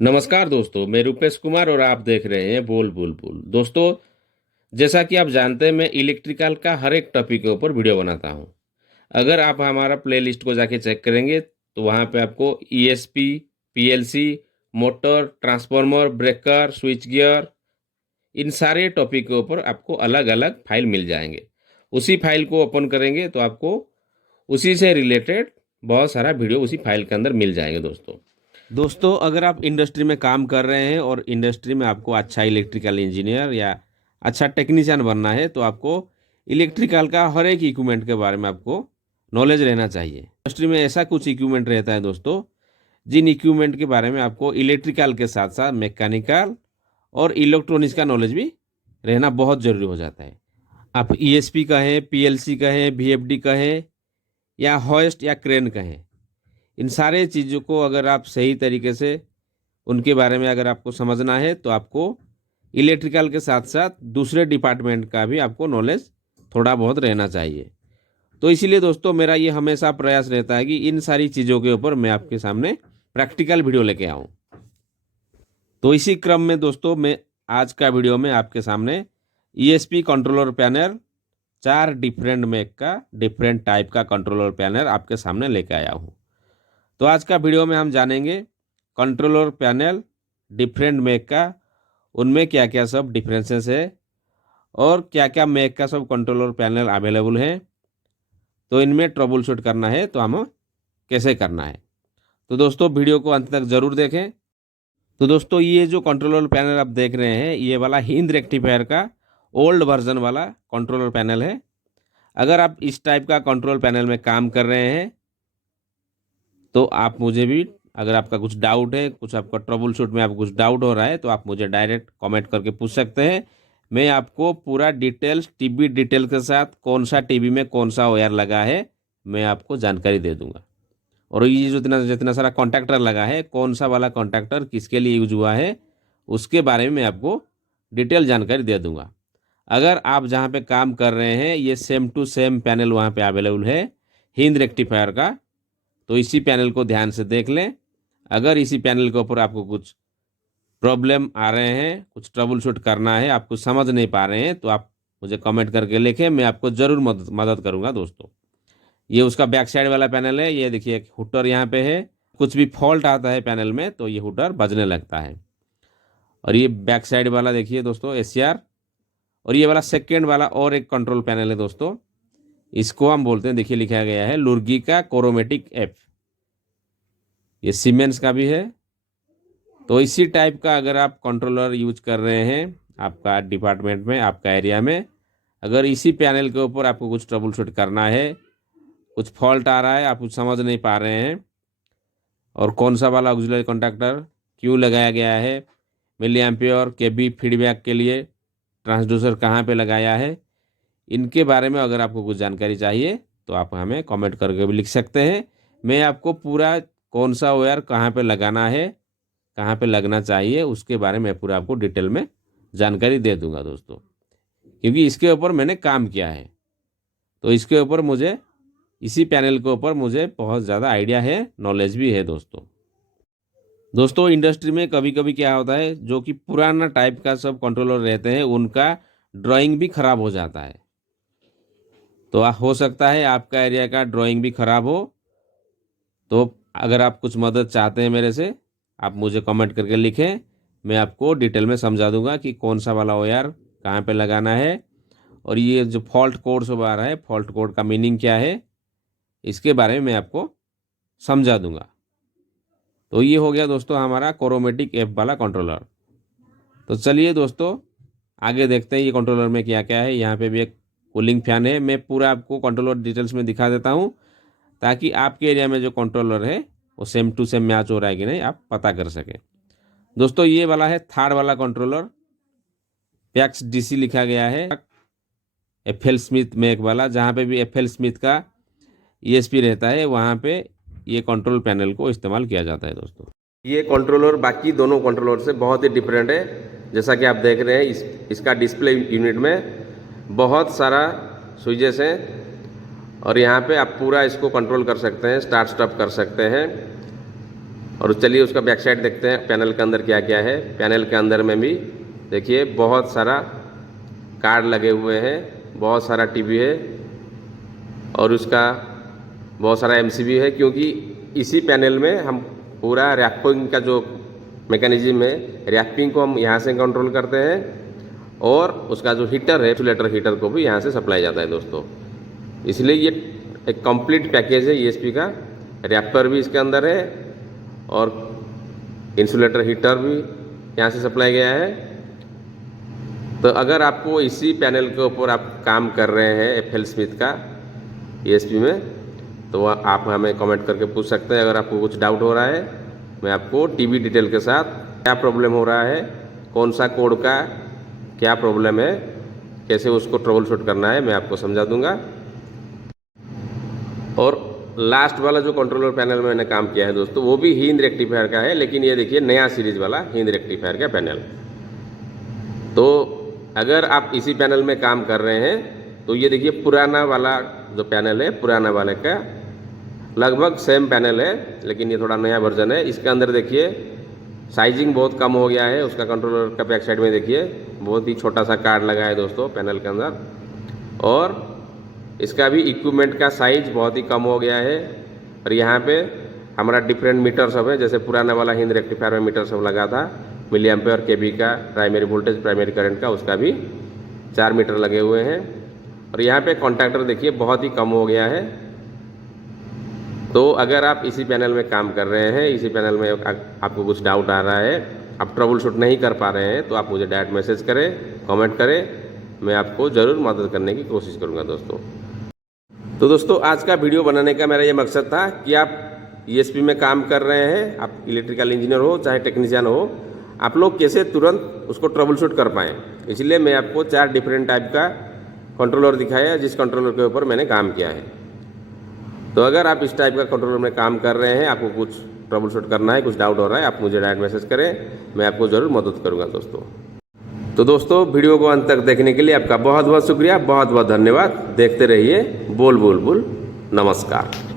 नमस्कार दोस्तों, मैं रूपेश कुमार और आप देख रहे हैं बोल बुल बुल। दोस्तों, जैसा कि आप जानते हैं, मैं इलेक्ट्रिकल का हर एक टॉपिक के ऊपर वीडियो बनाता हूं। अगर आप हमारा प्लेलिस्ट को जाके चेक करेंगे तो वहां पे आपको ESP, PLC, motor, transformer, breaker, switch gear, इन सारे टॉपिक के ऊपर आपको अलग अलग फाइल मिल जाएंगे। उसी फाइल को ओपन करेंगे तो आपको उसी से रिलेटेड बहुत सारा वीडियो उसी फाइल के अंदर मिल जाएंगे। दोस्तों, अगर आप इंडस्ट्री में काम कर रहे हैं और इंडस्ट्री में आपको अच्छा इलेक्ट्रिकल इंजीनियर या अच्छा टेक्नीशियन बनना है तो आपको इलेक्ट्रिकल का हर एक इक्विपमेंट के बारे में आपको नॉलेज रहना चाहिए। इंडस्ट्री में ऐसा कुछ इक्विपमेंट रहता है दोस्तों, जिन इक्विपमेंट के बारे में आपको इलेक्ट्रिकल के साथ साथ मैकेनिकल और इलेक्ट्रॉनिक्स का नॉलेज भी रहना बहुत ज़रूरी हो जाता है। आप ईएसपी कहें, पीएलसी कहें, वीएफडी कहें या होइस्ट या क्रेन कहें, इन सारे चीज़ों को अगर आप सही तरीके से उनके बारे में अगर आपको समझना है तो आपको इलेक्ट्रिकल के साथ साथ दूसरे डिपार्टमेंट का भी आपको नॉलेज थोड़ा बहुत रहना चाहिए। तो इसीलिए दोस्तों, मेरा ये हमेशा प्रयास रहता है कि इन सारी चीज़ों के ऊपर मैं आपके सामने प्रैक्टिकल वीडियो लेके आऊँ। तो इसी क्रम में दोस्तों, मैं आज का वीडियो में आपके सामने ESP controller panel 4 different make का डिफरेंट टाइप का कंट्रोलर पैनल आपके सामने लेके आया हूँ। तो आज का वीडियो में हम जानेंगे कंट्रोलर पैनल डिफरेंट मेक का, उनमें क्या क्या सब डिफरेंसेस है और क्या क्या मेक का सब कंट्रोलर पैनल अवेलेबल है। तो इनमें ट्रबल शूट करना है तो हम कैसे करना है। तो दोस्तों, वीडियो को अंत तक ज़रूर देखें। तो दोस्तों, ये जो कंट्रोलर पैनल आप देख रहे हैं, ये वाला हिंद रेक्टिफायर का ओल्ड वर्जन वाला कंट्रोलर पैनल है। अगर आप इस टाइप का कंट्रोल पैनल में काम कर रहे हैं तो आप मुझे भी, अगर आपका कुछ डाउट है, कुछ आपका ट्रबल शूट में आपको कुछ डाउट हो रहा है तो आप मुझे डायरेक्ट कमेंट करके पूछ सकते हैं। मैं आपको पूरा डिटेल्स, टीबी डिटेल के साथ, कौन सा टीबी में कौन सा वायर लगा है, मैं आपको जानकारी दे दूंगा। और ये जो जितना जितना सारा कॉन्टैक्टर लगा है, कौन सा वाला कॉन्टैक्टर किसके लिए यूज हुआ है, उसके बारे में मैं आपको डिटेल जानकारी दे दूंगा। अगर आप जहाँ पे काम कर रहे हैं ये सेम टू सेम पैनल वहाँ पे अवेलेबल है हिंद रेक्टिफायर का, तो इसी पैनल को ध्यान से देख लें। अगर इसी पैनल के ऊपर आपको कुछ प्रॉब्लम आ रहे हैं, कुछ ट्रबल शूट करना है, आप कुछ समझ नहीं पा रहे हैं, तो आप मुझे कमेंट करके लिखें, मैं आपको ज़रूर मदद करूंगा। दोस्तों, ये उसका बैक साइड वाला पैनल है। ये देखिए, एक हुटर यहाँ पे है। कुछ भी फॉल्ट आता है पैनल में तो ये हुटर बजने लगता है। और ये बैक साइड वाला देखिए दोस्तों, एसीआर। और ये वाला सेकेंड वाला और एक कंट्रोल पैनल है दोस्तों, इसको हम बोलते हैं, देखिए लिखा गया है लुर्गी का कोरोमेटिक एफ। ये सीमेंस का भी है। तो इसी टाइप का अगर आप कंट्रोलर यूज कर रहे हैं आपका डिपार्टमेंट में, आपका एरिया में, अगर इसी पैनल के ऊपर आपको कुछ ट्रबल शूट करना है, कुछ फॉल्ट आ रहा है, आप कुछ समझ नहीं पा रहे हैं, और कौन सा वाला ऑक्सिलरी कॉन्टैक्टर क्यों लगाया गया है, मिली एम्पियर केबी फीडबैक के लिए ट्रांसड्यूसर कहाँ पे लगाया है, इनके बारे में अगर आपको कुछ जानकारी चाहिए तो आप हमें कमेंट करके भी लिख सकते हैं। मैं आपको पूरा कौन सा वायर कहाँ पे लगाना है, कहाँ पे लगना चाहिए, उसके बारे में पूरा आपको डिटेल में जानकारी दे दूंगा दोस्तों, क्योंकि इसके ऊपर मैंने काम किया है। तो इसके ऊपर मुझे, इसी पैनल के ऊपर मुझे बहुत ज़्यादा आइडिया है, नॉलेज भी है दोस्तों, इंडस्ट्री में कभी कभी क्या होता है, जो कि पुराना टाइप का सब कंट्रोलर रहते हैं उनका ड्राइंग भी ख़राब हो जाता है। तो हो सकता है आपका एरिया का ड्राइंग भी ख़राब हो। तो अगर आप कुछ मदद चाहते हैं मेरे से, आप मुझे कमेंट करके लिखें, मैं आपको डिटेल में समझा दूंगा कि कौन सा वाला वायर कहाँ पे लगाना है, और ये जो फॉल्ट कोड सब आ रहा है, फॉल्ट कोड का मीनिंग क्या है, इसके बारे में मैं आपको समझा दूंगा। तो ये हो गया दोस्तों हमारा कोरोमेटिक एफ वाला कंट्रोलर। तो चलिए दोस्तों, आगे देखते हैं ये कंट्रोलर में क्या क्या है। यहाँ पे भी एक कूलिंग फैन है। मैं पूरा आपको कंट्रोलर डिटेल्स में दिखा देता हूँ, ताकि आपके एरिया में जो कंट्रोलर है वो सेम टू सेम मैच हो रहा है कि नहीं, आप पता कर सकें। दोस्तों, ये वाला है थर्ड वाला कंट्रोलर, पैक्स डीसी लिखा गया है, एफएल स्मिथ मेक वाला। जहाँ पे भी एफएल स्मिथ का ईएसपी रहता है वहाँ पे ये कंट्रोल पैनल को इस्तेमाल किया जाता है दोस्तों। ये कंट्रोलर बाकी दोनों कंट्रोलर से बहुत ही डिफरेंट है। जैसा कि आप देख रहे हैं, इसका डिस्प्ले यूनिट में बहुत सारा स्विचेस हैं, और यहाँ पे आप पूरा इसको कंट्रोल कर सकते हैं, स्टार्ट स्टॉप कर सकते हैं। और चलिए उसका बैक साइड देखते हैं पैनल के अंदर क्या क्या है। पैनल के अंदर में भी देखिए बहुत सारा कार्ड लगे हुए हैं, बहुत सारा टीवी है और उसका बहुत सारा एमसीबी है, क्योंकि इसी पैनल में हम पूरा रैपिंग का जो मैकेनिज्म है, रैपिंग को हम यहाँ से कंट्रोल करते हैं और उसका जो हीटर है, इंसुलेटर हीटर को भी यहाँ से सप्लाई जाता है दोस्तों। इसलिए ये एक कंप्लीट पैकेज है ईएसपी का। रैपर भी इसके अंदर है और इंसुलेटर हीटर भी यहाँ से सप्लाई गया है। तो अगर आपको इसी पैनल के ऊपर आप काम कर रहे हैं एफएल स्मिथ का ईएसपी में, तो आप हमें कमेंट करके पूछ सकते हैं। अगर आपको कुछ डाउट हो रहा है, मैं आपको टीवी डिटेल के साथ क्या प्रॉब्लम हो रहा है, कौन सा कोड का क्या प्रॉब्लम है, कैसे उसको ट्रबल शूट करना है, मैं आपको समझा दूंगा। और लास्ट वाला जो कंट्रोलर पैनल में मैंने काम किया है दोस्तों, वो भी हिंद रेक्टिफायर का है, लेकिन ये देखिए नया सीरीज वाला हिंद रेक्टिफायर का पैनल। तो अगर आप इसी पैनल में काम कर रहे हैं तो ये देखिए पुराना वाला जो पैनल है, पुराना वाले का लगभग सेम पैनल है, लेकिन ये थोड़ा नया वर्जन है। इसके अंदर देखिए साइजिंग बहुत कम हो गया है। उसका कंट्रोलर का बैक साइड में देखिए बहुत ही छोटा सा कार्ड लगा है दोस्तों पैनल के अंदर, और इसका भी इक्विपमेंट का साइज बहुत ही कम हो गया है। और यहाँ पे हमारा डिफरेंट मीटर सब है, जैसे पुराना वाला हिंद रेक्टिफायर में मीटर सब लगा था, मिली एम्पेयर, केबी का, प्राइमरी वोल्टेज, प्राइमरी करंट का, उसका भी 4 मीटर लगे हुए हैं। और यहाँ पे कॉन्टैक्टर देखिए बहुत ही कम हो गया है। तो अगर आप इसी पैनल में काम कर रहे हैं, इसी पैनल में आपको कुछ डाउट आ रहा है, आप ट्रबल शूट नहीं कर पा रहे हैं, तो आप मुझे डायरेक्ट मैसेज करें, कमेंट करें, मैं आपको ज़रूर मदद करने की कोशिश करूँगा दोस्तों। तो दोस्तों आज का वीडियो बनाने का मेरा ये मकसद था कि आप ईएसपी में काम कर रहे हैं, आप इलेक्ट्रिकल इंजीनियर हो चाहे टेक्नीशियन हो, आप लोग कैसे तुरंत उसको ट्रबल शूट कर पाएँ। इसलिए मैं आपको 4 डिफरेंट टाइप का कंट्रोलर दिखाया, जिस कंट्रोलर के ऊपर मैंने काम किया है। तो अगर आप इस टाइप का कंट्रोलर में काम कर रहे हैं, आपको कुछ ट्रबल शूट करना है, कुछ डाउट हो रहा है, आप मुझे डायरेक्ट मैसेज करें, मैं आपको ज़रूर मदद करूँगा दोस्तों। तो दोस्तों वीडियो को अंत तक देखने के लिए आपका बहुत बहुत शुक्रिया, बहुत बहुत धन्यवाद। देखते रहिए बोल बुलबुल। नमस्कार।